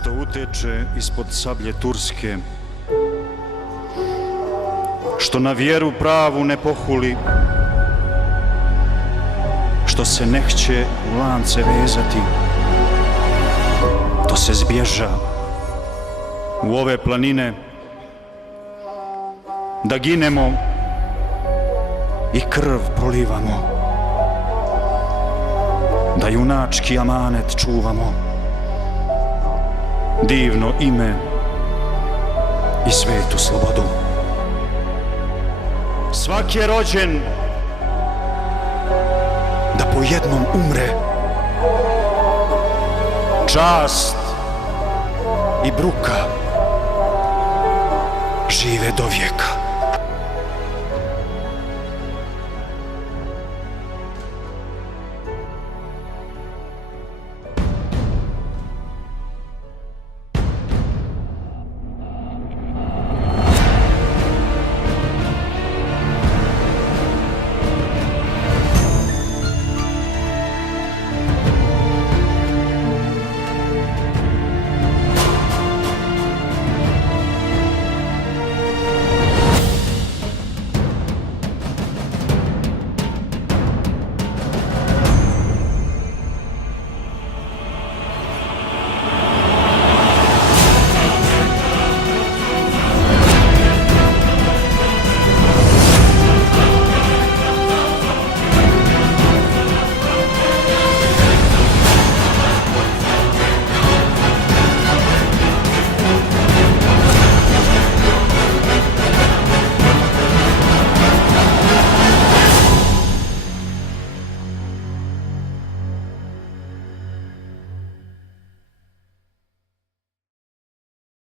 što uteče ispod sablje turske, što na vjeru pravu ne pohuli, što se nehće u lance vezati, to se zbježa u ove planine, da ginemo i krv prolivamo, da junački amanet čuvamo, divno ime i svetu slobodu. Svak je rođen da po jednom umre, čast i bruka žive do vijeka.